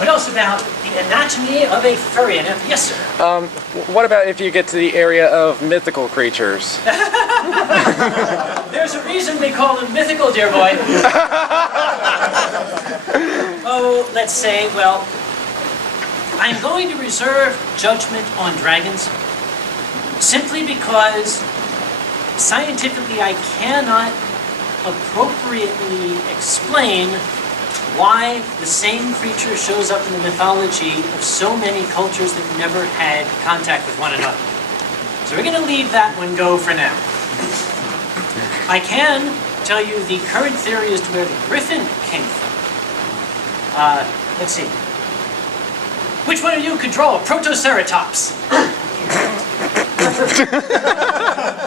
What else about the anatomy of a furry? Yes, sir. What about if you get to the area of mythical creatures? There's a reason they call them mythical, dear boy. Oh, let's say, well, I'm going to reserve judgment on dragons simply because scientifically I cannot appropriately explain why the same creature shows up in the mythology of so many cultures that never had contact with one another. So we're going to leave that one go for now. I can tell you the current theory as to where the griffin came from. Let's see. Which one of you could draw a protoceratops?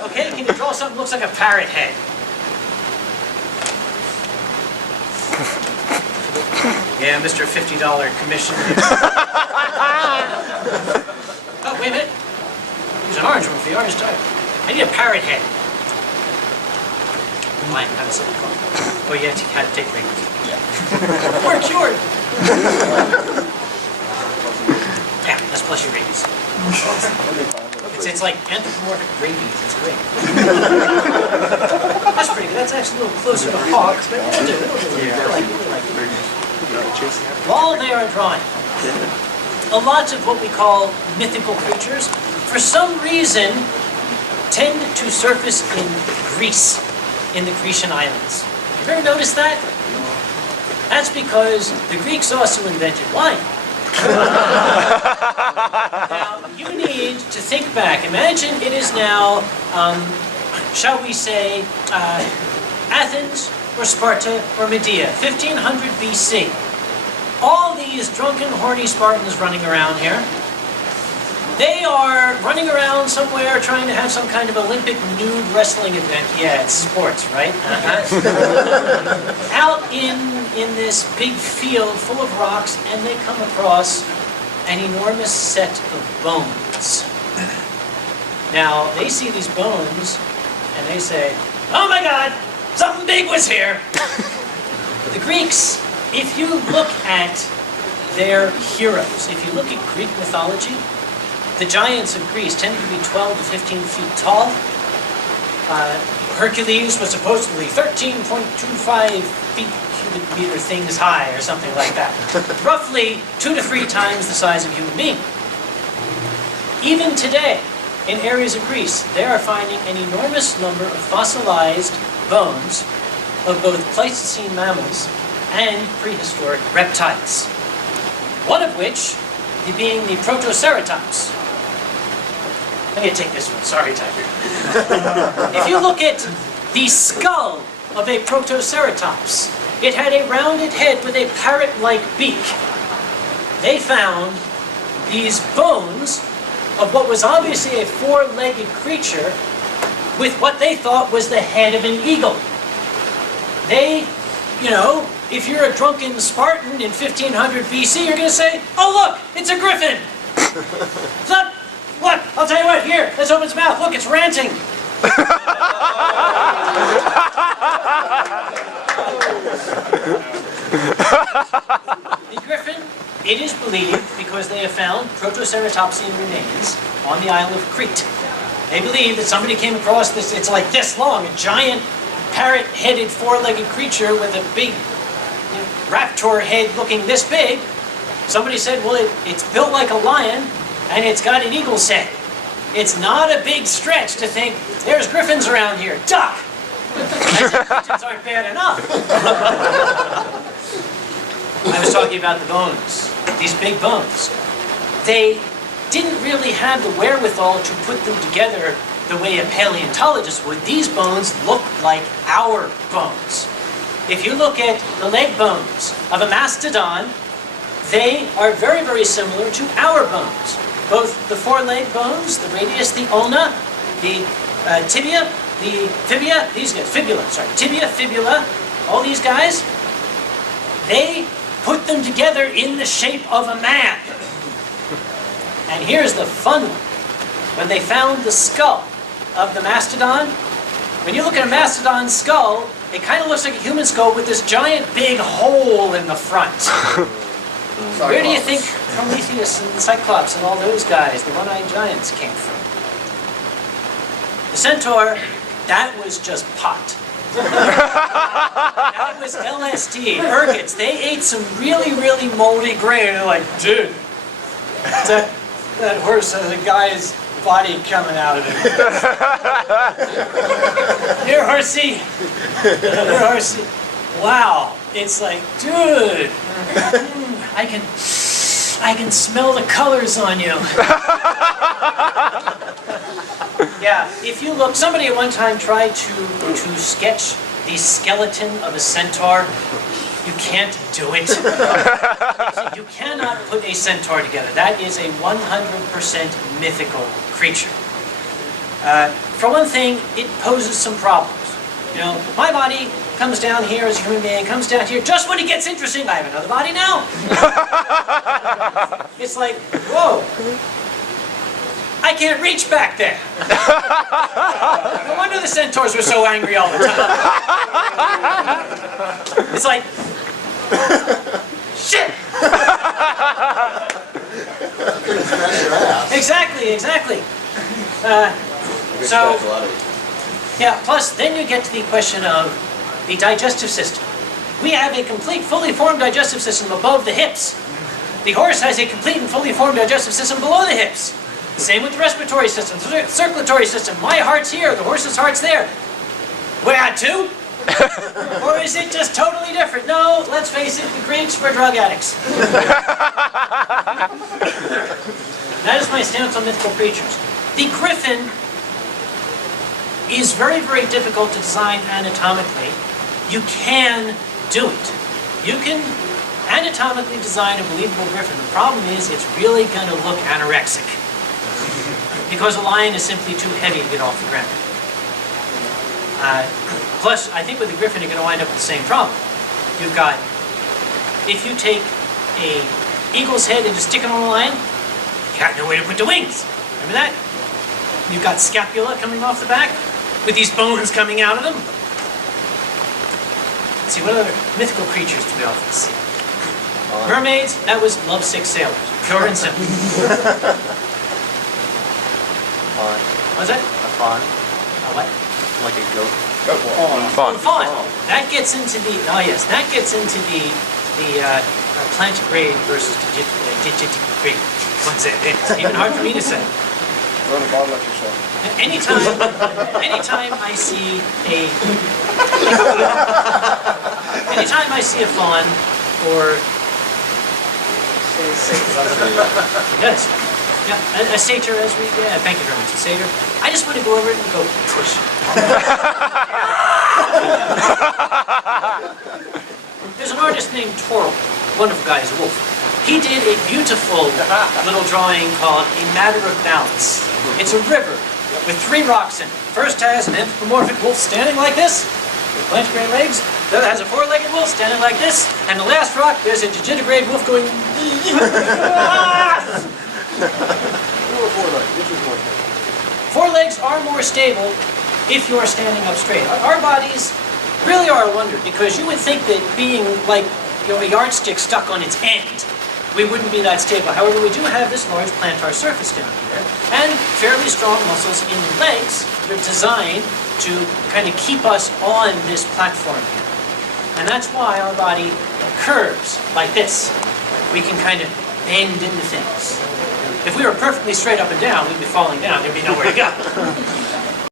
Okay, can you draw something that looks like a parrot head? Yeah, Mr. $50 commission. Oh, wait a minute. There's an orange one for the orange type. I need a parrot head. Mine, have a sip of coffee. Oh, yeah, you had to take rings. Yeah. We're cured. Yeah, that's plus your rabies. It's like anthropomorphic rabies. It's great. That's pretty good. That's actually a little closer to hawks, but it'll do. It'll do. While they are drawing, a lot of what we call mythical creatures, for some reason, tend to surface in Greece, in the Grecian islands. Have you ever noticed that? That's because the Greeks also invented wine. Now, you need to think back. Imagine it is now, shall we say, Athens, or Sparta, or Medea, 1500 BC. All these drunken, horny Spartans running around here. They are running around somewhere trying to have some kind of Olympic nude wrestling event. Yeah, it's sports, right? Out in this big field full of rocks, and they come across an enormous set of bones. Now, they see these bones, and they say, "Oh my God! Something big was here." The Greeks, if you look at their heroes, if you look at Greek mythology, the giants of Greece tended to be 12 to 15 feet tall. Hercules was supposedly 13.25 feet cubic meter things high, or something like that. Roughly 2 to 3 times the size of a human being. Even today, in areas of Greece, they are finding an enormous number of fossilized bones of both Pleistocene mammals and prehistoric reptiles. One of which being the Protoceratops. Let me take this one, sorry Tiger. If you look at the skull of a Protoceratops, it had a rounded head with a parrot-like beak. They found these bones of what was obviously a 4-legged creature with what they thought was the head of an eagle. They, you know, if you're a drunken Spartan in 1500 BC, you're going to say, "Oh look, it's a griffin!" Look, I'll tell you what, here, let's open its mouth. Look, it's ranting. The griffin, it is believed, because they have found Protoceratopsian remains on the Isle of Crete. They believe that somebody came across this, it's like this long, a giant parrot-headed 4-legged creature with a big raptor head looking this big. Somebody said, well, it's built like a lion, and it's got an eagle's head. It's not a big stretch to think, there's griffins around here, duck! Pigeons aren't bad enough. I was talking about the bones, these big bones. They didn't really have the wherewithal to put them together the way a paleontologist would. These bones look like our bones. If you look at the leg bones of a mastodon, they are very, very similar to our bones. Both the 4-leg bones, the radius, the ulna, the tibia, the fibula, these guys, tibia, fibula, all these guys, they put them together in the shape of a man. And here's the fun one. When they found the skull of the mastodon, when you look at a mastodon skull, it kind of looks like a human skull with this giant big hole in the front. Where do you think Prometheus and the Cyclops and all those guys, the one-eyed giants, came from? The centaur, that was just pot. That was LSD, ergots. They ate some really, really moldy grain, and they're like, dude, that horse has a guy's body coming out of it. Here, horsey. Here, horsey. Wow. It's like, dude, I can smell the colors on you. Yeah, if you look, somebody at one time tried to sketch the skeleton of a centaur. You can't do it. You cannot put a centaur together. That is a 100% mythical creature. For one thing, it poses some problems. You know, my body comes down here as a human being, comes down here. Just when it gets interesting, I have another body now. It's like, whoa. I can't reach back there. No wonder the centaurs were so angry all the time. It's like, shit! Exactly. So, yeah, plus then you get to the question of the digestive system. We have a complete, fully formed digestive system above the hips. The horse has a complete and fully formed digestive system below the hips. Same with the respiratory system, the circulatory system. My heart's here, the horse's heart's there. We had two? Or is it just totally different? No, let's face it, the Greeks were drug addicts. That is my stance on mythical creatures. The griffin is very, very difficult to design anatomically. You can do it. You can anatomically design a believable griffin. The problem is it's really going to look anorexic. Because a lion is simply too heavy to get off the ground. Plus, I think with the griffin, you're going to wind up with the same problem. You've got, if you take a eagle's head and just stick it on a lion, you got no way to put the wings. Remember that? You've got scapula coming off the back with these bones coming out of them. Let's see, what other mythical creatures do we often see? Mermaids, that was lovesick sailors. Pure and simple. Fawn. What's that? A fawn. A what? Like a goat. Fawn. That gets into the, oh yes, that gets into the plantigrade versus digitigrade. What's that? It's even hard for me to say. Run a bottle at yourself. Anytime I see a fawn or yes. Yeah, a satyr as we, yeah, thank you very much, a satyr. I just want to go over it and go, push. There's an artist named Torl, wonderful guy, he's a wolf. He did a beautiful little drawing called A Matter of Balance. It's a river with 3 rocks in it. First has an anthropomorphic wolf standing like this, with plantigrade legs. The other has a 4-legged wolf standing like this. And the last rock, there's a digitigrade wolf going, Which is more stable? 4 legs are more stable if you're standing up straight. Our bodies really are a wonder, because you would think that being like, you know, a yardstick stuck on its end, we wouldn't be that stable. However, we do have this large plantar surface down here and fairly strong muscles in the legs that are designed to kind of keep us on this platform here. And that's why our body curves like this. We can kind of bend into things. If we were perfectly straight up and down, we'd be falling down. There'd be nowhere to go.